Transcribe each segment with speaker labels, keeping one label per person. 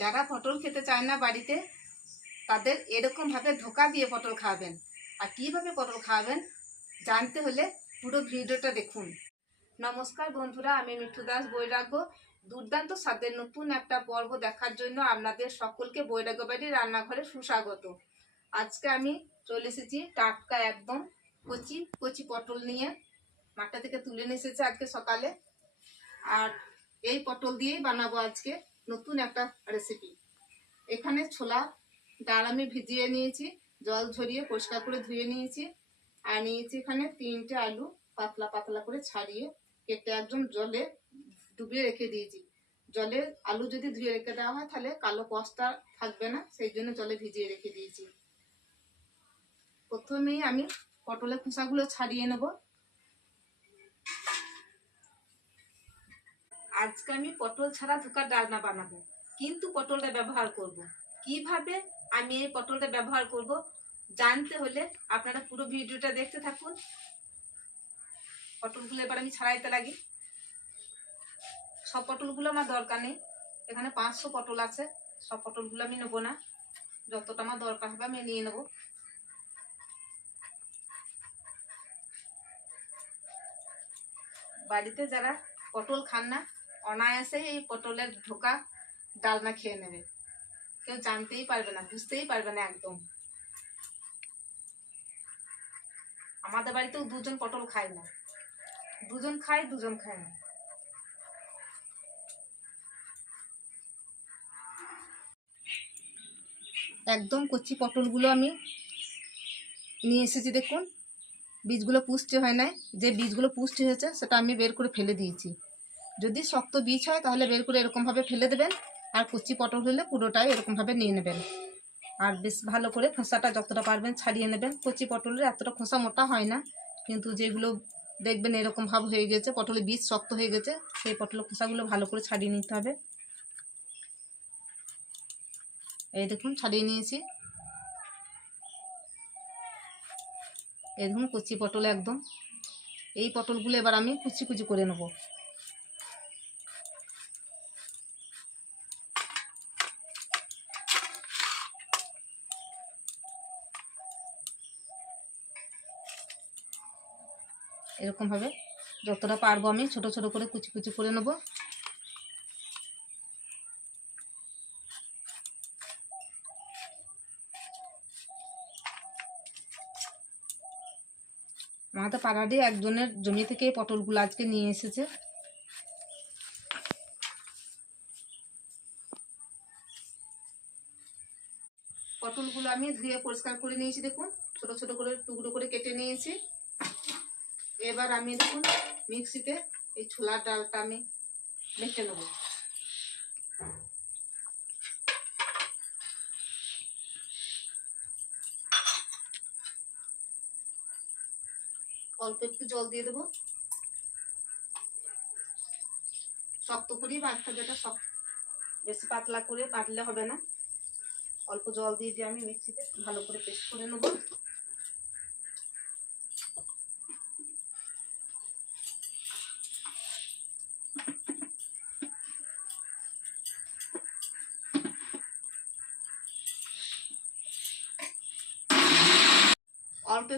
Speaker 1: যারা পটল খেতে চায় না বাড়িতে, তাদের এরকমভাবে ধোকা দিয়ে পটল খাওয়াবেন। আর কীভাবে পটল খাওয়াবেন জানতে হলে পুরো ভিডিওটা দেখুন। নমস্কার বন্ধুরা, আমি মিঠু দাস বৈরাগ্য। দুর্দান্ত স্বাদের নতুন একটা পর্ব দেখার জন্য আপনাদের সকলকে বৈরাগ্য বাড়ির রান্নাঘরে সুস্বাগত। আজকে আমি চলে এসেছি টাটকা একদম কচি কচি পটল নিয়ে। মাঠটা থেকে তুলে নিয়ে এসেছে আজকে সকালে। আর এই পটল দিয়েই বানাবো আজকে। নতুন একটা রেসিপি এখানে ছোলা, ডাল আমি ভিজিয়ে নিয়েছি, জল ঝরিয়ে পরিষ্কার করে ধুয়ে নিয়েছি। আর নিয়েছি এখানে তিনটে আলু পাতলা পাতলা করে ছাড়িয়ে, কেটে একদম জলে ডুবিয়ে রেখে দিয়েছি। জলে আলু যদি ধুয়ে রেখে দেওয়া হয়, তাহলে কালো কষটা থাকবে না, সেই জন্য জলে ভিজিয়ে রেখে দিয়েছি। প্রথমেই আমি পটলের খোসাগুলো ছাড়িয়ে নেব। আজকে আমি পটল ছাড়া ধোকার ডালনা বানাবো। কিন্তু পটলটা ব্যবহার করব। কীভাবে আমি এই পটলটা ব্যবহার করব জানতে হলে আপনারা পুরো ভিডিওটা দেখতে থাকুন। পটলগুলো এবার আমি ছাড়াইতে লাগি। সব পটলগুলো আমার দরকার নেই। এখানে পাঁচশো পটল আছে। সব পটলগুলো আমি নেব না। যতটা আমার দরকার হবে আমি নিয়ে নেব। বাড়িতে যারা পটল খান না অনায়াসে এই পটলের ঢোকা ডালনা খেয়ে নেবে। কেউ জানতেই পারবে না, বুঝতেই পারবে না একদম। আমাদের বাড়িতেও দুজন পটল খায় না। দুজন খায় দুজন খায় না। একদম কচি পটলগুলো আমি নিয়ে এসেছি দেখুন। বীজগুলো পুষ্টি হয় নাই। যে বীজগুলো পুষ্টি হয়েছে, সেটা আমি বের করে ফেলে দিয়েছি। যদি শক্ত বীজ হয়, তাহলে বের করে এরকমভাবে ফেলে দেবেন। আর কচি পটল হলে পুরোটাই এরকমভাবে নিয়ে নেবেন। আর বেশ ভালো করে খোসাটা যতটা পারবেন ছাড়িয়ে নেবেন। কচি পটলের এতটা খোসা মোটা হয় না, কিন্তু যেগুলো দেখবেন এরকম ভাব হয়ে গেছে পটলের বীজ শক্ত হয়ে গেছে, সেই পটলের খোসাগুলো ভালো করে ছাড়িয়ে নিতে হবে। এই দেখুন, ছাড়িয়ে নিয়েছি। এই দেখুন, কচি পটল একদম। এই পটলগুলো এবার আমি কুচি কুচি করে নেব। এরকমভাবে যতটা পারব আমি ছোট ছোট করে কুচি কুচি করে নেব। আমাদের পাড়ারই একজনের জমি থেকে পটলগুলো আজকে নিয়ে এসেছে। পটলগুলো আমি ধুয়ে পরিষ্কার করে নিয়েছি দেখুন, ছোট ছোট করে টুকরো করে কেটে নিয়েছি। এবার আমি দেখুন, মিক্সিতে এই ছোলার ডালটা আমি বেটে নেব। অল্প একটু জল দিয়ে দেবো। শক্ত করেই বাটতে এটা শক্ত, বেশি পাতলা করে বাটলে হবে না। অল্প জল দিয়ে দিয়ে আমি মিক্সিতে ভালো করে পেস্ট করে নেব।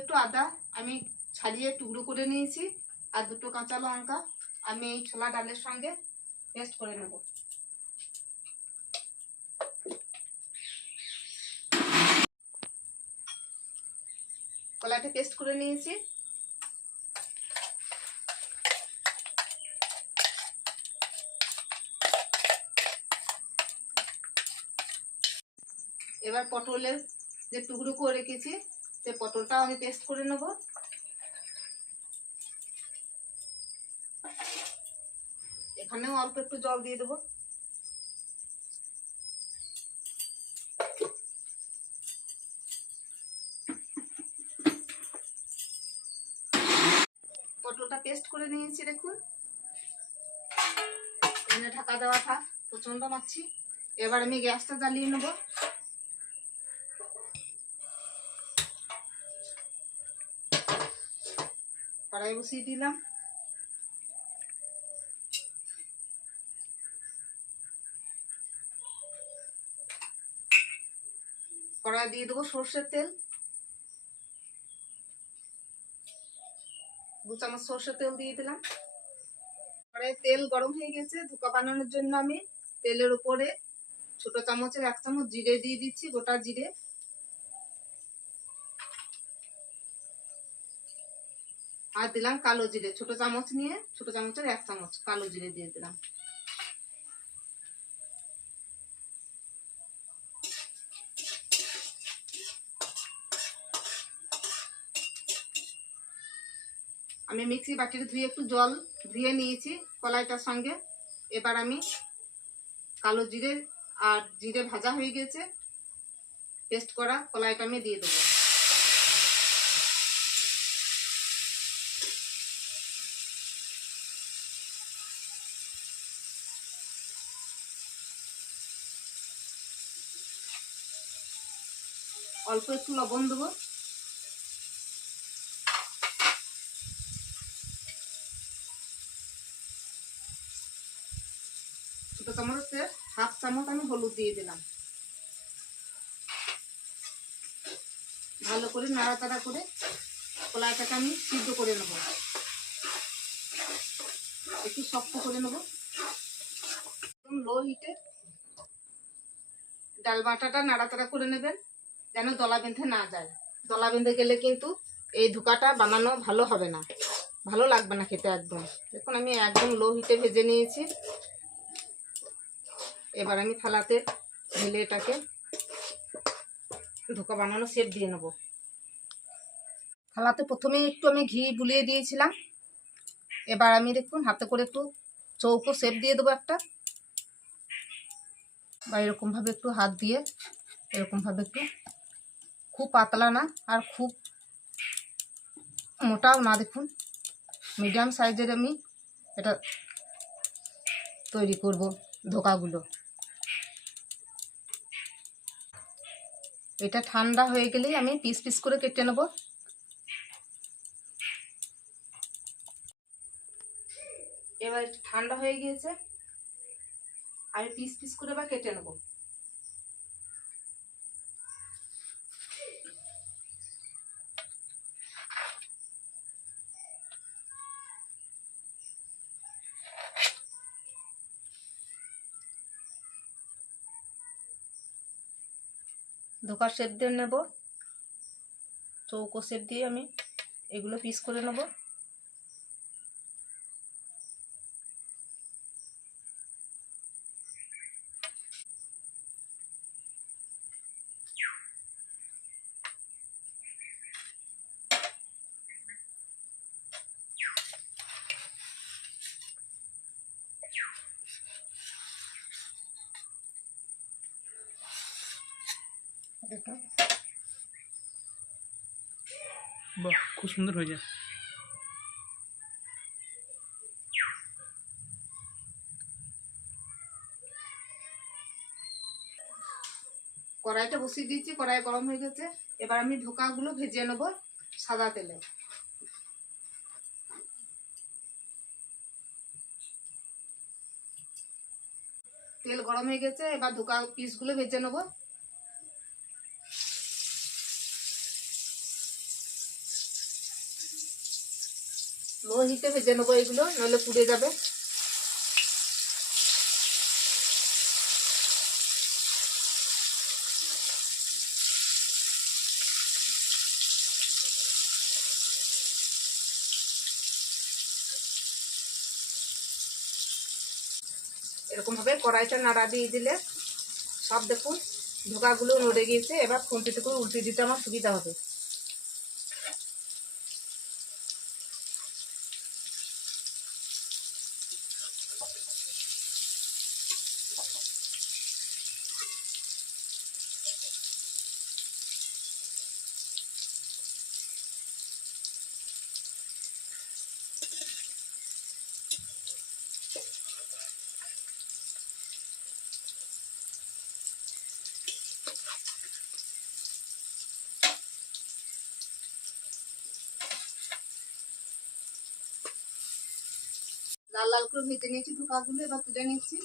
Speaker 1: একটু আদা, আমি ছাড়িয়ে টুকরো করে নিয়েছি, আর দুটো কাঁচা লঙ্কা, আমি এই ছোলা ডালের সঙ্গে পেস্ট করে নেব। কলাটা পেস্ট করে নিয়েছি। এবার পটলের যে টুকরো করে রেখেছি সে পটলটাও আমি পেস্ট করে নেব। এখানেও অল্প একটু জল দিয়ে দেবো। পটলটা পেস্ট করে নিয়েছি, দেখুন। এনে ঢাকা দেওয়া থাক প্রচণ্ড মাছি। এবার আমি গ্যাসটা জ্বালিয়ে নেব। কড়াই বসিয়ে দিলাম। কড়াই দিয়ে দেবো সর্ষের তেল। দু চামচ সর্ষের তেল দিয়ে দিলাম। কড়াই তেল গরম হয়ে গেছে, ধোকা বানানোর জন্য আমি তেলের উপরে ছোট চামচের এক চামচ জিরে দিয়ে দিচ্ছি, গোটা জিরে। আর দিলাম কালো জিরে, ছোট চামচ নিয়ে, ছোট চামচের এক চামচ কালো জিরে দিয়ে দিলাম। আমি মিক্সি বাটিতে ধুয়ে একটু জল ধুয়ে নিয়েছি কলাইটার সঙ্গে। এবার আমি কালো জিরে আর জিরে ভাজা হয়ে গেছে পেস্ট করা কলাইটা আমি দিয়ে দেবো। অল্প একটু লবণ দেবো। ছোট চামচের হাফ চামচ আমি হলুদ দিয়ে দিলাম। ভালো করে নাড়াচাড়া করে কলাইটাকে আমি সিদ্ধ করে নেব। একটু শক্ত করে নেব। একদম লো হিটে ডাল বাটাটা নাড়াচাড়া করে নেবেন। যেন দলা বেঁধে না যায়। দলা বেঁধে গেলে কিন্তু এই ধোকাটা বানানো ভালো হবে না। ভালো লাগবে না খেতে একদম। দেখুন, আমি একদম লো হিটে ভেজে নিয়েছি। এবার আমি থালাতে ঢেলে এটাকে ধোকা বানানো শেপ দিয়ে নেব। থালাতে প্রথমে একটু আমি ঘি বুলিয়ে দিয়েছিলাম। এবার আমি দেখুন, হাতে করে একটু চৌকো শেপ দিয়ে দেবো একটা। বা এরকমভাবে একটু হাত দিয়ে, এরকমভাবে একটু খুব পাতলা না, আর খুব মোটাও না দেখুন। মিডিয়াম সাইজের আমি এটা তৈরি করব ধোকাগুলো। এটা ঠান্ডা হয়ে গেলেই আমি পিস পিস করে কেটে নেব। এবার ঠান্ডা হয়ে গিয়েছে, আমি পিস পিস করে বা কেটে নেব। ধোকার শেপ দিয়ে নেব চৌকো শেপ দিয়ে আমি এগুলো পিস করে নেব।
Speaker 2: খুব সুন্দর হয়েছে
Speaker 1: কড়াইটা বসিয়ে দিয়েছি, কড়াই গরম হয়ে গেছে। এবার আমি ধোকাগুলো ভেজে নেব সাদা তেলে। তেল গরম হয়ে গেছে, এবার ধোকা পিসগুলো ভেজে নেব। লো হিটে ভেজে নেব এগুলো, নইলে পুড়ে যাবে। এরকম ভাবে কড়াইটা নাড়া দিয়ে দিলে সব দেখুন ধোকাগুলো নড়ে গিয়েছে, এবার করে উল্টে দিতে আমার সুবিধা হবে। লাল লাল করে ভেজে নিয়েছি ঢোকাগুলো এবার তুলে নিচ্ছি।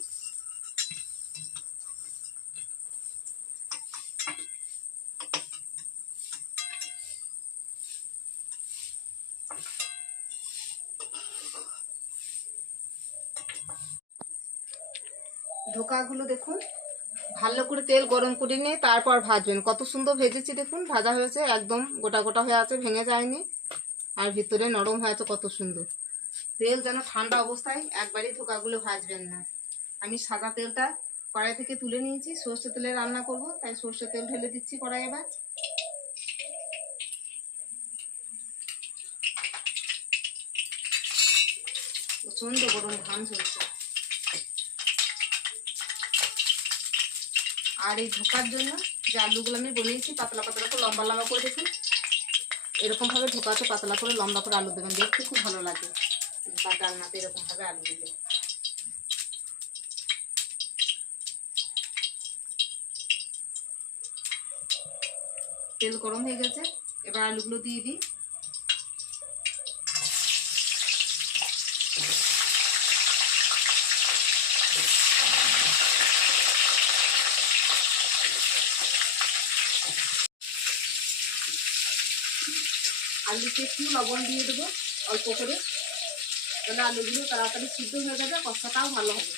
Speaker 1: ঢোকাগুলো দেখুন, ভালো করে তেল গরম করে নিয়ে তারপর ভাজবেন। কত সুন্দর ভেজেছি দেখুন, ভাজা হয়েছে, একদম গোটা গোটা হয়ে আছে, ভেঙে যায়নি। আর ভিতরে নরম হয়ে আছে, কত সুন্দর। তেল যেন ঠান্ডা অবস্থায় একবারই ধোকাগুলো ভাজবেন না। আমি সাদা তেলটা কড়াই থেকে তুলে নিয়েছি, সর্ষে তেলে রান্না করব, তাই সর্ষে তেল ঢেলে দিচ্ছি কড়াই এবার প্রচণ্ড গরম ঘাম ঝরছে। আর এই ঢোকার জন্য যে আলুগুলো আমি বনিয়েছি, পাতলা পাতলা করে লম্বা লম্বা করে দেখুন। এরকম ভাবে ঢোকাতে পাতলা করে লম্বা করে আলু দেবেন, দেখতে খুব ভালো লাগে। বা এরকম ভাবে আলু দিলে তেল গরম হয়ে গেছে, এবার আলুগুলো দিয়ে দিই। আলুতে একটু লবণ দিয়ে দেবো, অল্প করে। তাহলে আলুগুলো তাড়াতাড়ি সিদ্ধ হয়ে যাবে কষাটাও ভালো হবে।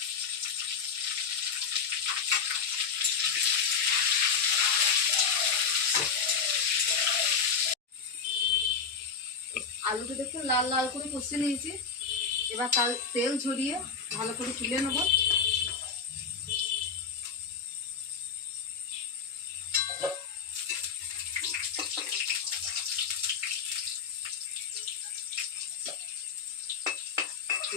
Speaker 1: আলুটা দেখুন লাল লাল করে কষে নিয়েছি। এবার তাল তেল ঝরিয়ে ভালো করে তুলে নেব।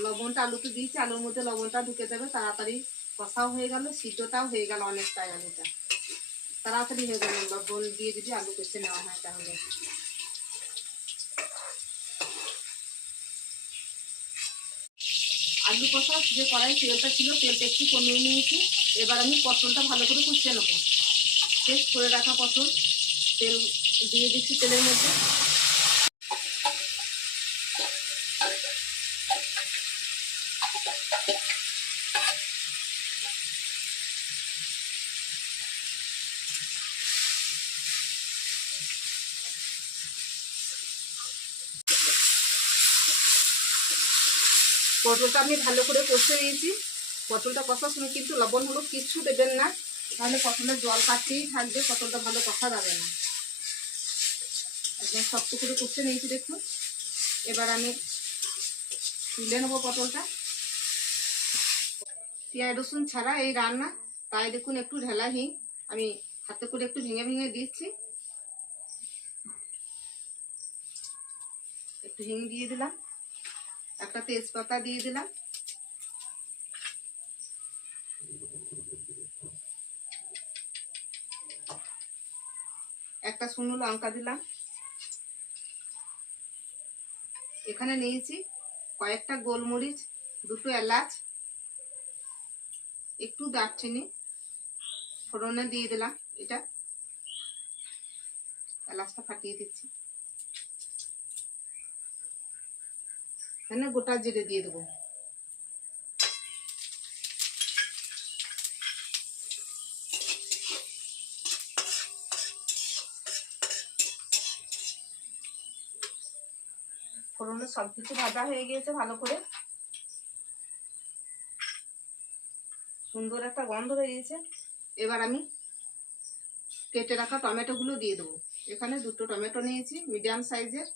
Speaker 1: লবণটা আলুতে দিয়েছি, আলুর মধ্যে লবণটা ঢুকে দেবে তাড়াতাড়ি কষাও হয়ে গেল, সিদ্ধটাও হয়ে গেল অনেকটাই আলুটা। তাড়াতাড়ি হয়ে গেল, লবণ দিয়ে যদি আলু কষে নেওয়া হয় তাহলে। আলু কষা যে কড়াই তেলটা ছিল, তেলটা একটু কমিয়ে নিয়েছি। এবার আমি পটলটা ভালো করে কষিয়ে নেব। টেস্ট করে রাখা পটল, তেল দিয়ে দিচ্ছি তেলের মধ্যে। পটলটা আমি ভালো করে কষে নিয়েছি। পটলটা কষার সময় কিন্তু লবণ হলুদ কিচ্ছু দেবেন না। তাহলে পটলের জল কাটতেই থাকবে, পটলটা ভালো কষা যাবে না। একদম শক্ত করে কষে নিয়েছি দেখুন। এবার আমি তুলে নেব পটলটা। পেঁয়াজ, রসুন ছাড়া এই রান্না তাই দেখুন একটু ঢেলা হিং আমি হাতে করে একটু ভেঙে ভেঙে দিচ্ছি। একটু হিং দিয়ে দিলাম। একটা তেজপাতা দিয়ে দিলাম। একটা শুকনো লঙ্কা দিলাম। এখানে নিয়েছি কয়েকটা গোলমরিচ, দুটো এলাচ, একটু দারচিনি, ফোড়নে দিয়ে দিলাম এটা। এলাচটা ফাটিয়ে দিচ্ছি। এখানে গোটা জিরে দিয়ে দেবো। ফোড়নে সব কিছু ভাজা হয়ে গিয়েছে ভালো করে। সুন্দর একটা গন্ধ বেরিয়েছে। এবার আমি কেটে রাখা টমেটোগুলো দিয়ে দেবো। এখানে দুটো টমেটো নিয়েছি, মিডিয়াম সাইজের।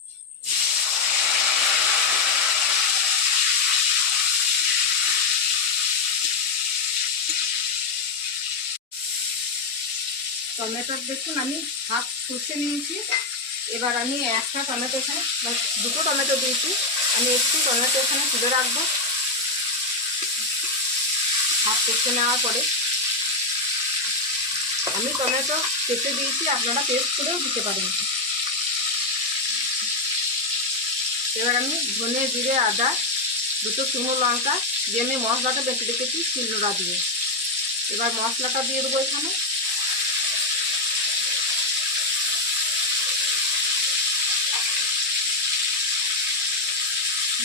Speaker 1: টমেটো দেখুন, আমি হাফ সর্ষে নিয়েছি। এবার আমি একটা টমেটো এখানে মানে দুটো টমেটো দিয়েছি। আমি একটু টমেটো এখানে তুলে রাখব। হাফ সর্ষে নেওয়ার পরে আমি টমেটো কেটে দিয়েছি, আপনারা পেস্ট করেও দিতে পারেন। এবার আমি ধনে জিরে, আদা, দুটো শুকনো লঙ্কা, দিয়ে আমি মশলাটা বেটে রেখেছি শিলনোড়া দিয়ে। এবার মশলাটা দিয়ে দেবো এখানে।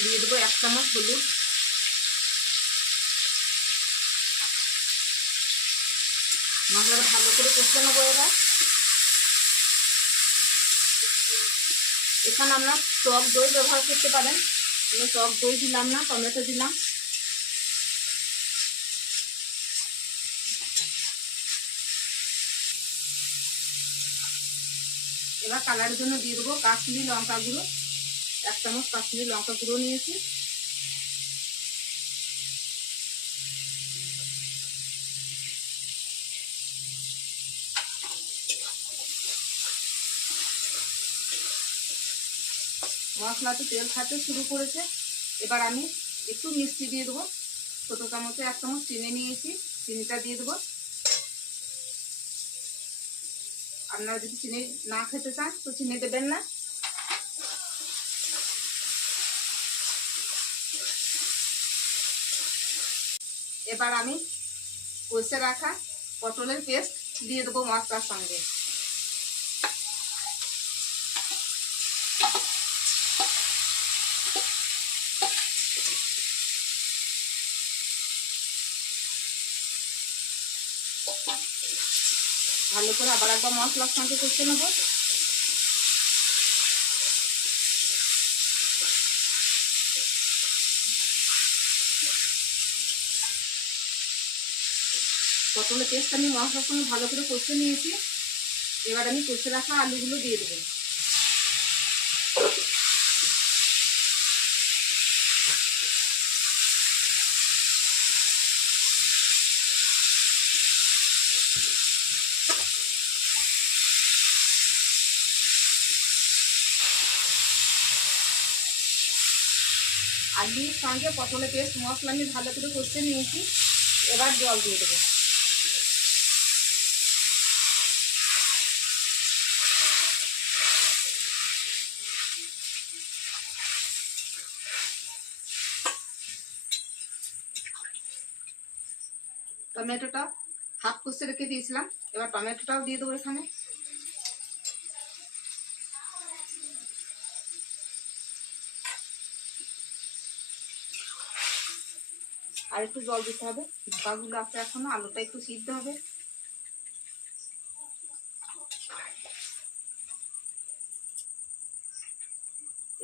Speaker 1: দিয়ে দেবো এক চামচ হলুদ। মশলাটা ভালো করে কষে নেব এবার। এখানে আমরা টক দই ব্যবহার করতে পারেন। আমি টক দই দিলাম না, টমেটো দিলাম। এবার কালারের জন্য দিয়ে দেবো কাশ্মীরি লঙ্কাগুলো এক চামচ কাশ্মীরি লঙ্কা গুঁড়ো নিয়েছি। মশলাতে তেল খাতে শুরু করেছে। এবার আমি একটু মিষ্টি দিয়ে দেবো। ছোটো চামচে এক চামচ চিনি নিয়েছি, চিনিটা দিয়ে দেবো। আপনারা যদি চিনি না খেতে চান, তো চিনি দেবেন না। এবার আমি কষে রাখা পটলের পেস্ট দিয়ে দেবো মশলার সঙ্গে। ভালো করে আবার একবার মশলার সঙ্গে কষে নেব। পটলের পেস্ট আমি মশলার সঙ্গে ভালো করে কষে নিয়েছি। এবার আমি কষে রাখা আলুগুলো দিয়ে দেবো। আলুর সঙ্গে পটলের পেস্ট মশলা আমি ভালো করে কষে নিয়েছি। এবার জল দিয়ে দেবো। টমেটোটা হাফ কষে রেখে দিয়েছিলাম। এবার টমেটোটাও দিয়ে দেবো এখানে। আর একটু জল দিতে হবে। ধোকাগুলো আছে এখনও, আলুটা একটু সিদ্ধ হবে।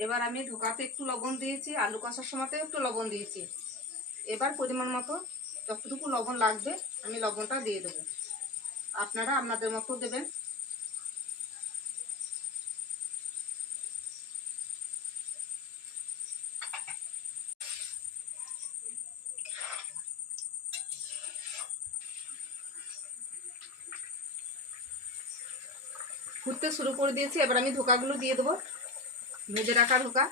Speaker 1: এবার আমি ধোকাতে একটু লবণ দিয়েছি, আলু কষার সময়তেও একটু লবণ দিয়েছি। এবার পরিমাণ মতো যতটুকু লবণ লাগবে, আমি লবণটা দিয়ে দেবো। আপনারা আপনাদের মতো দেবেন। ফুটতে শুরু করে দিয়েছি, এবার আমি ধোকাগুলো দিয়ে দেবো। ভেজে রাখা ধোকা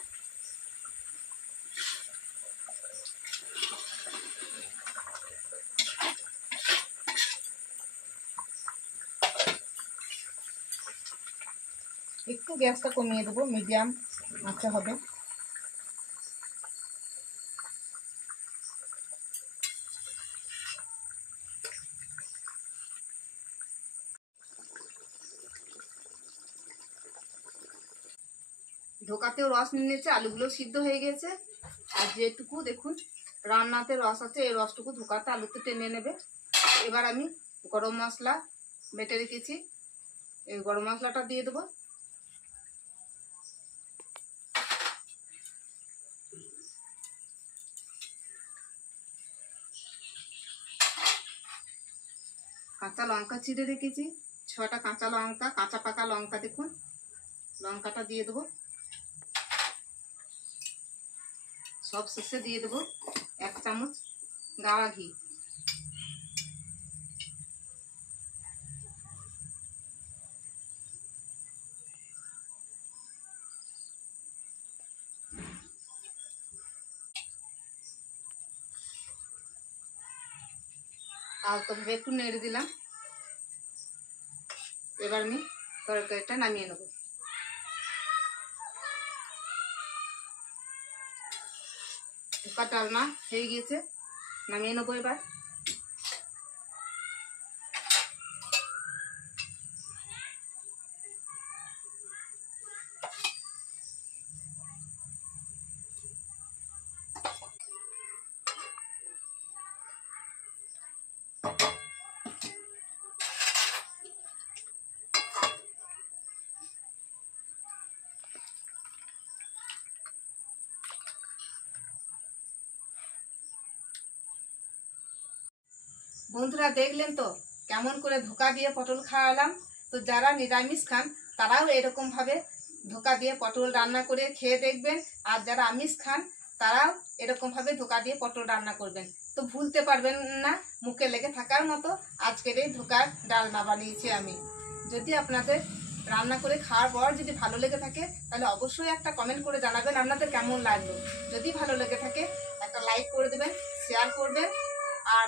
Speaker 1: একটু গ্যাসটা কমিয়ে দেবো, মিডিয়াম আচ্ছা হবে। ধোকাতেও রস নিয়ে নিয়েছে, আলুগুলো সিদ্ধ হয়ে গেছে। আর যেটুকু দেখুন, রান্নাতে রস আছে, এই রসটুকু ধোকাতে আলুতে টেনে নেবে। এবার আমি গরম মশলা বেটে রেখেছি, এই গরম মশলাটা দিয়ে দেবো। কাঁচা লঙ্কা চিড়ে রেখেছি। ছটা কাঁচা লঙ্কা, কাঁচা পাকা লঙ্কা দেখুন। লঙ্কাটা দিয়ে দেবো। সব শেষে দিয়ে দেবো এক চামচ গাওয়া ঘি। আলতোভাবে একটু নেড়ে দিলাম। এবার আমি তরকারিটা নামিয়ে নেব। কাটাল না হয়ে গিয়েছে নামিয়ে নেব এবার। বন্ধুরা দেখলেন তো, কেমন করে ধোকা দিয়ে পটল খাওয়ালাম। তো যারা নিরামিষ খান, তারাও এরকমভাবে ধোকা দিয়ে পটল রান্না করে খেয়ে দেখবেন। আর যারা আমিষ খান, তারাও এরকমভাবে ধোকা দিয়ে পটল রান্না করবেন। তো ভুলতে পারবেন না, মুখে লেগে থাকার মতো আজকের এই ধোকার ডালনা বানিয়েছি আমি। যদি আপনাদের রান্না করে খাওয়ার পর যদি ভালো লেগে থাকে, তাহলে অবশ্যই একটা কমেন্ট করে জানাবেন আপনাদের কেমন লাগল। যদি ভালো লেগে থাকে, একটা লাইক করে দেবেন শেয়ার করবেন। আর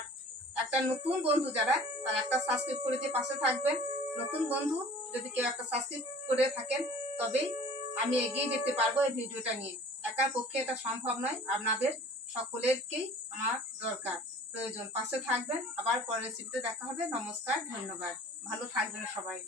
Speaker 1: একটা নতুন বন্ধু যারা, তারা একটা সাবস্ক্রাইব করে দিয়ে পাশে থাকবেন। নতুন বন্ধু, যদি কেউ একটা সাবস্ক্রাইব করে থাকেন, তবেই আমি এগিয়ে যেতে পারব এই ভিডিওটা নিয়ে। একার পক্ষে এটা সম্ভব নয়, আপনাদের সকলেরকেই আমার দরকার। প্রয়োজন, পাশে থাকবেন। আবার পরের রেসিপিতে দেখা হবে। নমস্কার, ধন্যবাদ। ভালো থাকবেন সবাই।